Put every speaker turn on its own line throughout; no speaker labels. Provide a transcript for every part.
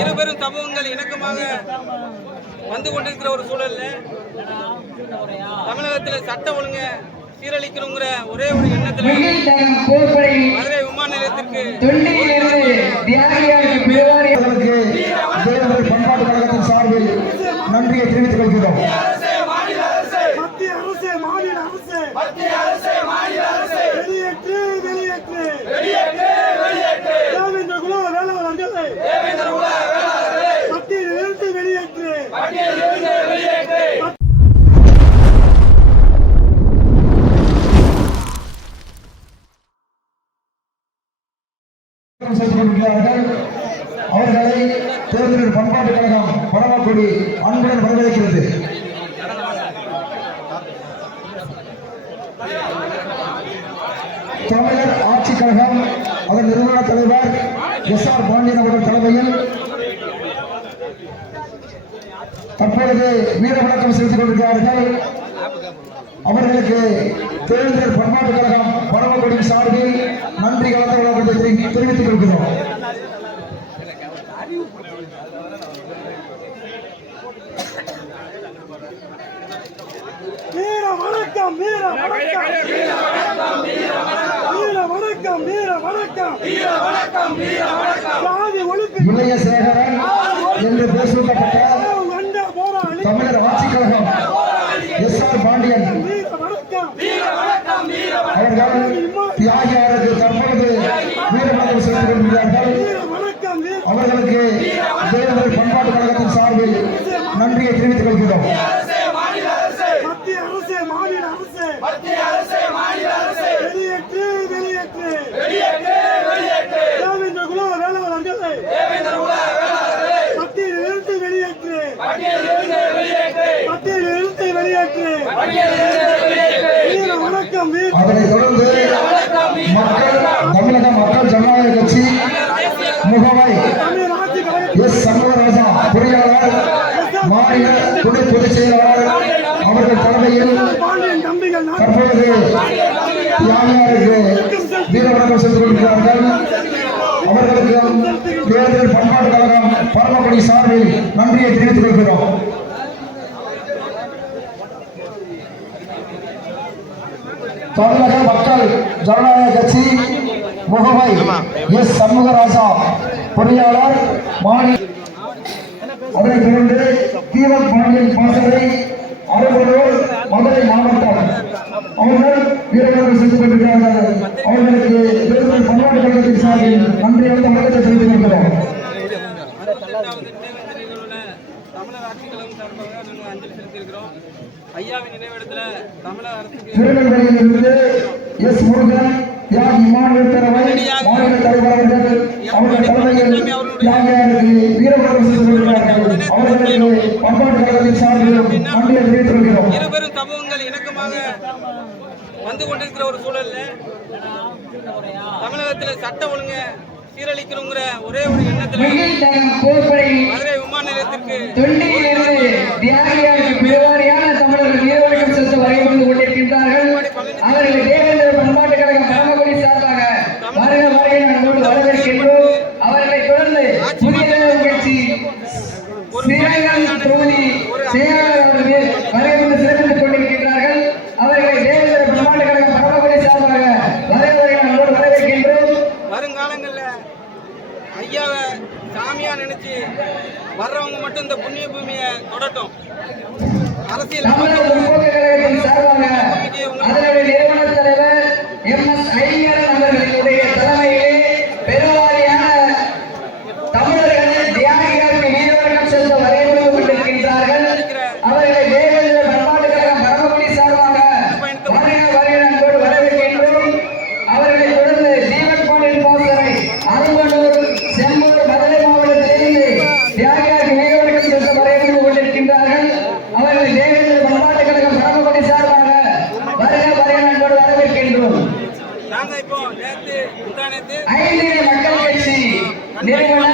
இருபெரும் சமூகங்கள் இணக்கமாக வந்து கொண்டிருக்கிற ஒரு சூழல்ல தமிழகத்தில் சட்ட ஒழுங்க சீரழிக்கணுங்கிற ஒரே ஒரு எண்ணத்துல மதுரை விமான நிலையத்திற்கு
பண்பாட்டு கழகத்தின் சார்பில் நன்றியை தெரிவித்துக் கொள்கிறோம்.
மத்திய அரசு மாநில அரசு மத்திய அரசு மாநில அரசு வெளியேற்று வெளியேற்று வெளியேற்று. வெளியேற்று தேவேந்திர குல வேளாளர்களை தேவேந்திர குல வேளாளர்களை மத்தியிலிருந்து வெளியேற்று மத்தியிலிருந்து வெளியேற்று
செய்து கொண்டிருக்கிறார்கள் அவர்களை தேர்தலின் பண்பாட்டு கழகம் பரமக்குடி அன்புடன் வரவேற்கிறது. தமிழர் ஆட்சிக் கழகம் அதன் நிறுவன தலைவர் எஸ் ஆர் பாண்டியன் அவர்கள் தலைமையில் தற்பொழுது வீர வணக்கம் செலுத்திக் கொண்டிருக்கிறார்கள். அவர்களுக்கு தேர்தல் பண்பாட்டுக் கழகம் பரமக்குடி சார்பில் நன்றி கலந்து தெரிவித்துக் கொள்கிறோம்
வீர வணக்கம் வீர வணக்கம். வீர வணக்கம் வீர வணக்கம். வீர வணக்கம் வீர வணக்கம் வீர வணக்கம் ஜாதி ஒழிப்பு
இளைய சேகரன் என்று பேசப்பட்ட
வந்த போராளி.
தமிழர் ஆட்சி கழகம் எஸ் ஆர் பாண்டியன்.
வீர வணக்கம். வீர வணக்கம் வீர
அவர்கள் தியாகியாருக்கு தற்பொழுது வீர வணக்கம் செலுத்திக் கொண்டிருக்கிறார்கள்
வணக்கம்
அவர்களுக்கு தேர்தல் பண்பாட்டு கழகத்தின் சார்பில் நன்றியை தெரிவித்துக் கொள்கிறோம்.
அரசு. மத்திய அரசு மாநில அரசு. வெளியேற்று வெளியேற்று. வெளியேற்று வெளியேற்று. தேவேந்திர குல வேளாளர்களை. தேவேந்திர குல வேளாளர்களை மத்தியிலிருந்து வெளியேற்று. மத்தியிலிருந்து வெளியேற்று. மத்தியிலிருந்து வெளியேற்று. வீர வணக்கம் வீர
அதனைத் தொடர்ந்து மக்கள் தமிழக மக்கள் ஜனநாயக கட்சி முகமை
தமிழ் ஆட்சி கழகத்தில்
எஸ் சண்முகராஜா பொறியாளர் மாநில துணை பொதுச் செயலாளர் அவர்கள் தலைமையில்
பாண்டியன் தம்பிகள் நாட்டு
தற்பொழுது தியாகியாருக்கு வீர வணக்கம் செலுத்திக் கொண்டிருக்கிறார்கள் அவர்களுக்கு தேர்தல் பண்பாட்டு கழகம் பரமக்குடி சார்பில் நன்றியை தெரிவித்துக் கொள்கிறோம் தமிழக மக்கள் ஜனநாயக கட்சி முகமை எஸ் சண்முகராஜா பொறியாளர் மாநில அதைத் தொடர்ந்து தீபக் பாண்டியன் பாசறை அருகூர் மதுரை மாவட்டம் அவர்கள் கொண்டிருக்கிறார்கள் அவர்களுக்கு கழகத்தின் சார்பில் நன்றியோடு வணக்கத்தை கொள்கிறோம்
தமிழர் சார்பாக நாங்கள் அஞ்சலி செலுத்தியிருக்கிறோம் ஐயாவின் நினைவிடத்துல தமிழக அரசுக்கு
திருநெல்வேலியிலிருந்து எஸ் முருகன் தியாகி இமானுவேல் பேரவை மாநில தலைவர் அவர்கள் தலைமையில் தியாகியாருக்கு வீரவணக்கம் சென்று கொண்டிருக்கிறார்கள் அவர்களுக்கு பண்பாட்டு கழகத்தின் சார்பில் நன்றியை தெரிவித்துக் கொள்கிறோம்
இருபெரும் சமூகங்கள் இணக்கமாக வந்து கொண்டிருக்கிற ஒரு சூழல்ல தமிழகத்தில் சட்ட ஒழுங்க சீரழிக்கணுங்கிற ஒரே ஒரு எண்ணத்துல மதுரை விமான நிலையத்திற்கு
தொண்டியிலிருந்து நிறுவனர்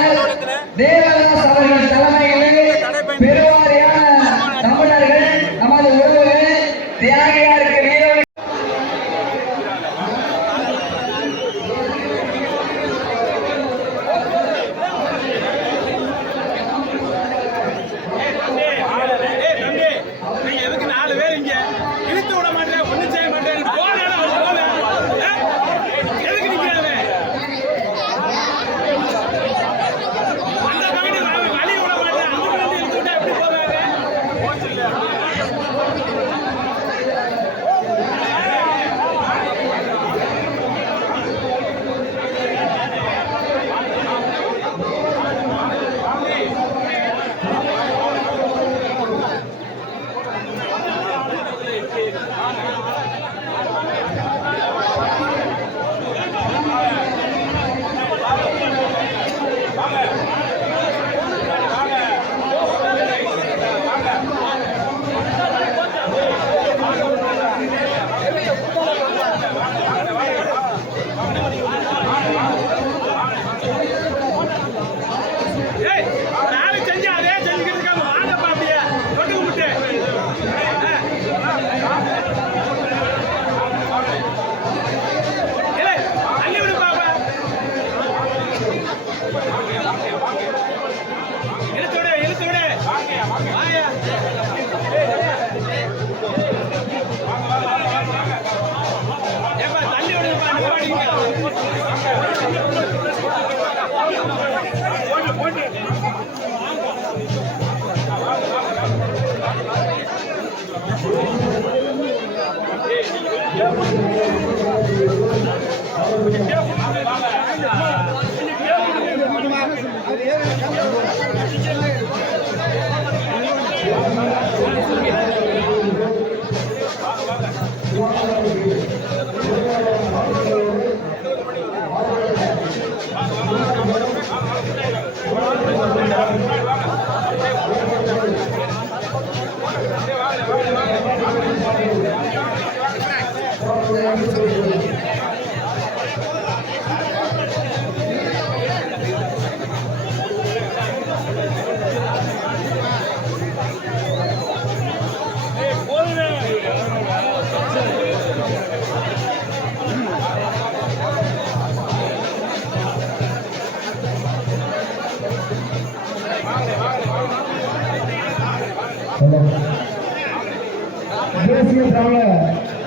தேசிய தமிழ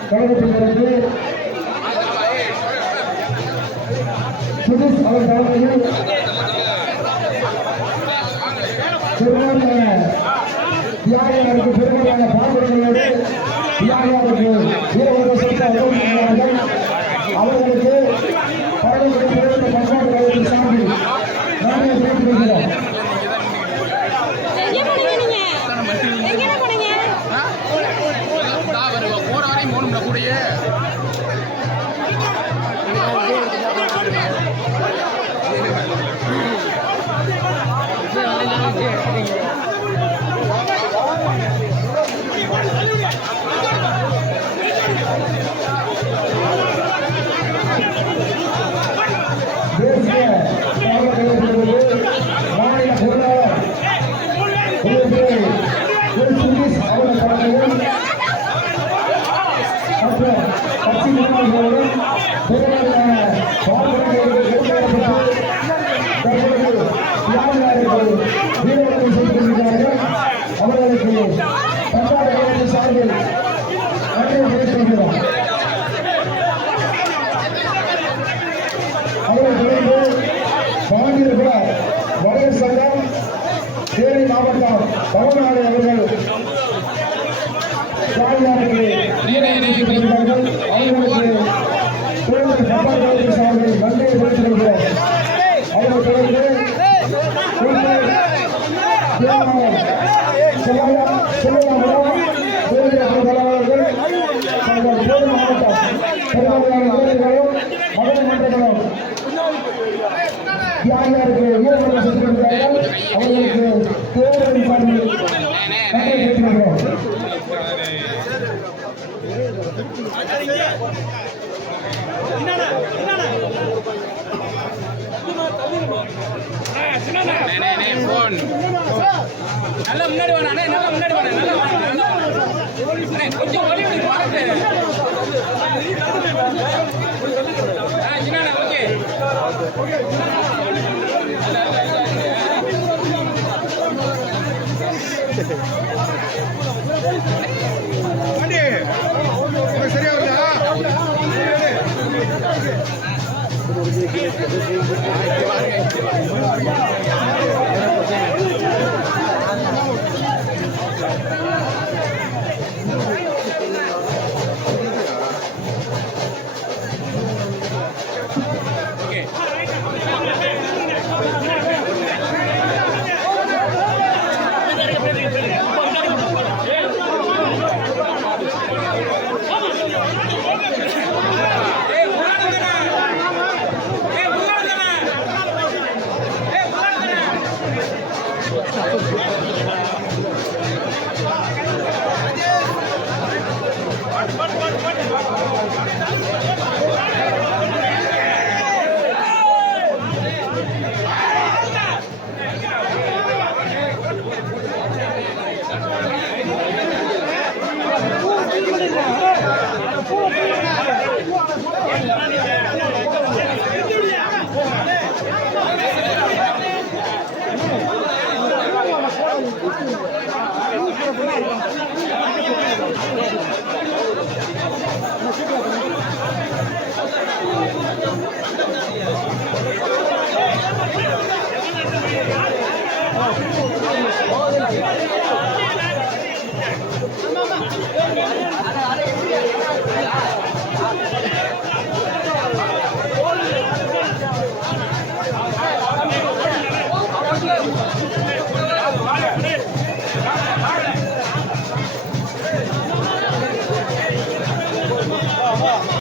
கழகத்திலிருந்து சுதீஷ் அவர் தலைமையில் பெருமையான தியாகியாருக்கு பெருமையான பாடுபடுகளோடு தியாகியாருக்கு வீரவர்கள் சேர்த்த உதவியாளர்கள் அவர்களுக்கு பரவலுக்கு பிறந்த பண்பாடு கழகத்தின் சார்பில் நானே பேசியிருக்கிறோம் அவர்கள் மற்றும் கட்சி நிர்வாகிகளுடன் பெருமையான பாடுபடுகளுக்கு எடுக்கப்பட்டு தற்பொழுது தியாகியாருக்கு வீரவர்கள் செய்து கொண்டிருக்கிறார்கள் அவர்களுக்கு பண்பாடு கழகத்தின் சார்பில் நன்றி அவரை தொடர்ந்து சங்கம் தேனி மாவட்டம் தமிழ்நாடு அவர்கள்
Şöyle yapalım. Şöyle yapalım.
okay